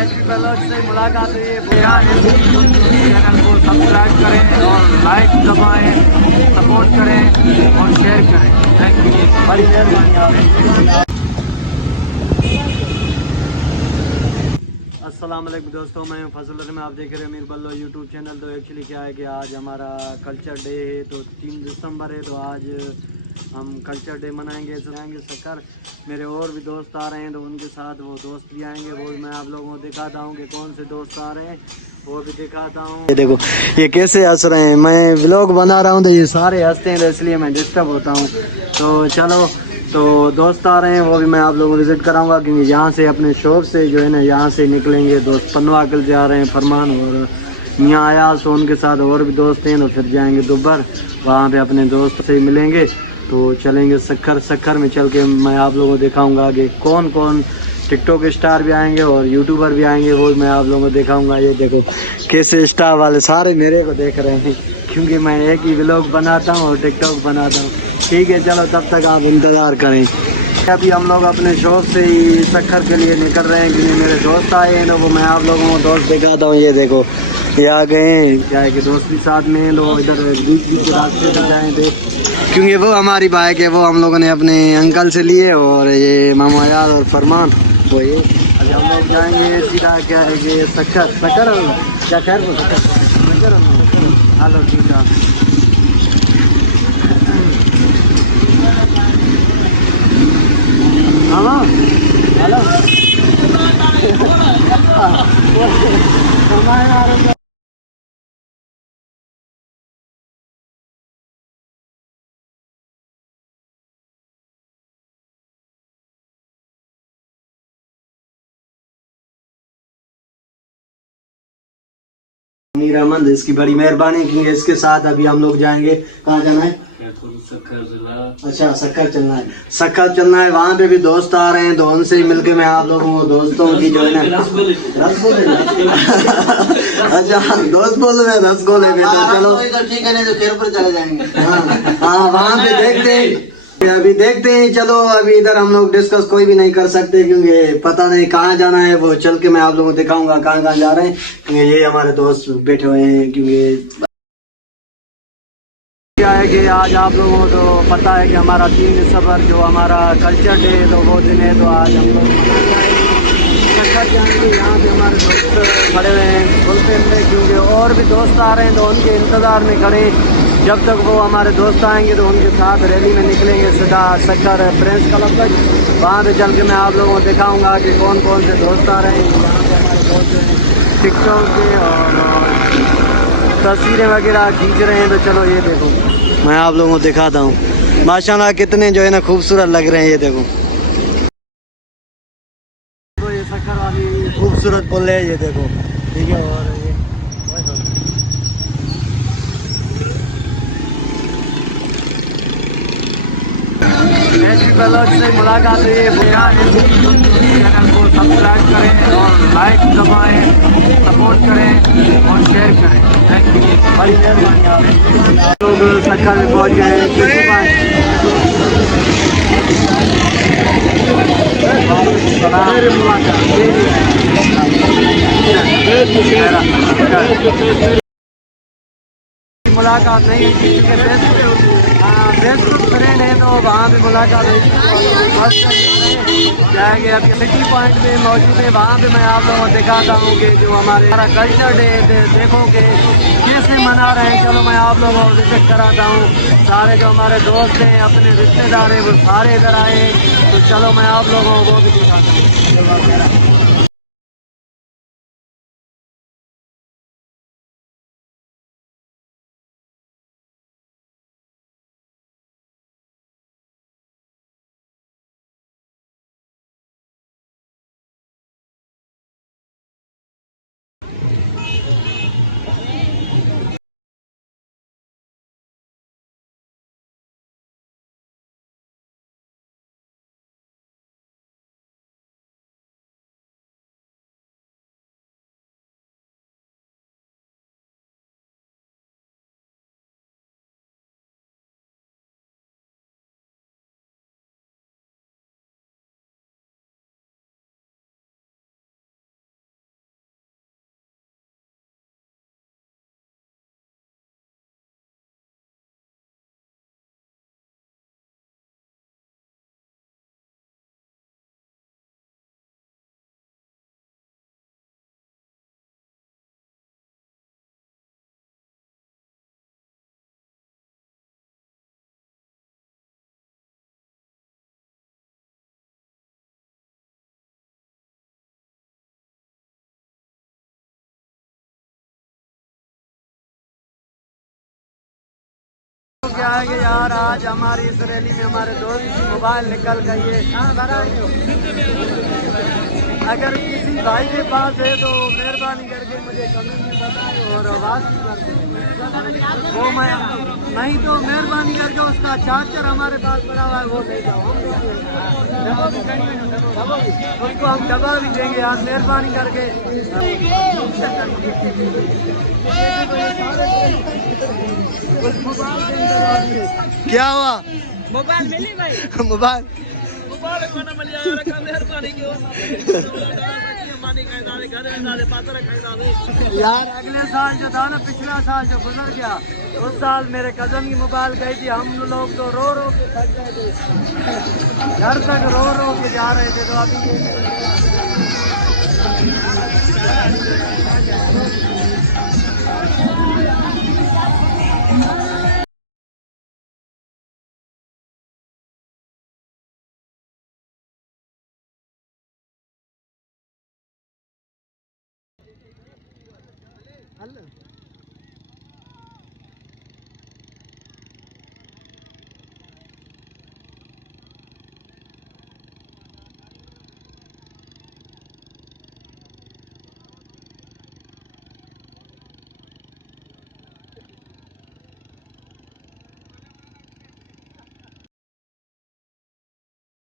HP blog से मुलाकात हुई है। चैनल को सब्सक्राइब करें और लाइक दबाएं, सपोर्ट करें और शेयर करें। थैंक यू, बड़ी मेहरबानी आपकी। अस्सलाम वालेकुम दोस्तों, मैं हूं फजल रहीम, आप देख रहे हैं अमीर बल्लो यूट्यूब चैनल। तो एक्चुअली क्या है कि आज हमारा कल्चर डे है, तो 3 दिसंबर है, तो आज हम कल्चर डे मनाएंगे। शक्कर मेरे और भी दोस्त आ रहे हैं, तो उनके साथ वो दोस्त भी आएंगे, वो भी मैं आप लोगों को दिखाता हूँ कि कौन से दोस्त आ रहे हैं, वो भी दिखाता हूँ। ये देखो ये कैसे हंस रहे हैं, मैं व्लॉग बना रहा हूँ तो ये सारे हंसते हैं, तो इसलिए मैं डिस्टर्ब होता हूँ। तो चलो, तो दोस्त आ रहे हैं, वो भी मैं आप लोगों को विजिट कराऊंगा, क्योंकि यहाँ से अपने शॉप से जो है ना, यहाँ से निकलेंगे दोस्त पनवाकल जा रहे हैं, फरमान और मियाँ आयाल, तो उनके साथ और भी दोस्त हैं, तो फिर जाएंगे दुब्बर, वहाँ पे अपने दोस्त से मिलेंगे। तो चलेंगे शक्कर में चल के मैं आप लोगों को दिखाऊंगा आगे कौन कौन टिकटॉक स्टार भी आएंगे और यूट्यूबर भी आएंगे, वो मैं आप लोगों को दिखाऊंगा। ये देखो कैसे स्टार वाले सारे मेरे को देख रहे हैं, क्योंकि मैं एक ही व्लॉग बनाता हूँ और टिकटॉक बनाता हूँ। ठीक है, चलो तब तक आप इंतज़ार करें। अभी हम लोग अपने शॉप से ही शक्कर के लिए निकल रहे हैं, क्योंकि मेरे दोस्त आए हैं, तो वो मैं आप लोगों को दोस्त दिखाता हूँ। ये देखो ये आ गए हैं, क्या है कि दोस्त भी साथ में हैं, तो इधर बीच बीच रास्ते से जाए थे, क्योंकि वो हमारी बाइक है, वो हम लोगों ने अपने अंकल से लिए, और ये मामा यार और फरमान वो ये। अभी हम लोग जाएंगे सीधा, क्या है कि शक्कर क्या खैर को शक्कर। हेलो ठीक है। हेलो हेलो मीर अहमद, इसकी बड़ी मेहरबानी, क्योंकि इसके साथ अभी हम लोग जाएंगे। कहाँ जाना है? अच्छा, शक्कर चलना है, शक्कर चलना है। वहाँ पे भी दोस्त आ रहे हैं, तो उनसे ही मिलके मैं आप लोगों को दोस्तों की जो है ना रसगुल्ले अच्छा दोस्त बोल रहे हैं रसगुल्ले में, तो चलो ठीक है, नहीं तो फिर ऊपर चले जाएंगे। हाँ हाँ, वहाँ पे देखते हैं, अभी देखते हैं। चलो अभी इधर हम लोग डिस्कस कोई भी नहीं कर सकते, क्योंकि पता नहीं कहाँ जाना है, वो चल के मैं आप लोगों को दिखाऊंगा कहाँ कहाँ जा रहे हैं, क्योंकि ये हमारे दोस्त बैठे हुए हैं। क्योंकि क्या है कि आज आप लोगों को तो पता है कि हमारा 3 दिसंबर जो हमारा कल्चर डे है, तो वो दिन है, तो आज हम लोग शक्कर जाएंगे। यहाँ पे हमारे दोस्त खड़े हुए हैं बोलते हैं, क्योंकि और भी दोस्त आ रहे हैं, तो उनके इंतज़ार में खड़े हैं। जब तक वो हमारे दोस्त आएंगे, तो उनके साथ रैली में निकलेंगे सीधा शक्कर प्रेस क्लब तक। वहाँ पे चल के मैं आप लोगों को दिखाऊंगा कि कौन कौन से दोस्त आ रहे हैं। यहाँ पे हमारे दोस्त टिकटॉक के और तस्वीरें वगैरह खींच रहे हैं, तो चलो ये देखो मैं आप लोगों को दिखाता हूँ। माशाल्लाह कितने जो है ना खूबसूरत लग रहे हैं, ये देखो। तो ये शक्कर वाली खूबसूरत पुल है, ये देखो, ठीक है। और ये एचपी ब्लॉग से मुलाकात हुई है। चैनल को सब्सक्राइब करें और लाइक दबाएं, सपोर्ट करें और शेयर करें। थैंक यू, बड़ी मेहरबानी आपकी। लोग शक्कर में पहुँच गए मुलाकात नहीं हुई थी, क्योंकि फेसबुक फ्रेंड है, तो वहाँ भी मुलाकात हुई थी। जाएंगे अभी सिटी पॉइंट पे मौजूद है, वहाँ पे मैं आप लोगों को दिखाता हूँ कि जो हमारा कल्चर डे देखो कि कैसे मना रहे हैं। चलो मैं आप लोगों को विजिट कराता हूँ। सारे जो हमारे दोस्त हैं, अपने रिश्तेदार हैं, वो सारे इधर आए हैं, तो चलो मैं आप लोगों को वो भी दिखाता हूँ। क्या है कि यार आज हमारी इस रैली में हमारे दोस्त की मोबाइल निकल गई है। अगर किसी भाई के पास है तो मेहरबानी करके मुझे कमेंट में बताएं और आवाज़ भी कर दें। वो मैं नहीं तो मेहरबानी करके उसका चार्जर हमारे पास पड़ा हुआ है वो ले जाओ, उसको हम डबा भी देंगे यार, मेहरबानी करके। क्या हुआ? मोबाइल मिली भाई? मोबाइल मोबाइल कोना मिल जाए रखा मेहरबानी क्यों यार। अगले साल जो था ना, पिछला साल जो गुजर गया, उस साल मेरे कजन की मोबाइल गई थी। हम लोग तो रो रो के थक गए थे, घर तक रो रो के जा रहे थे। तो अभी Allah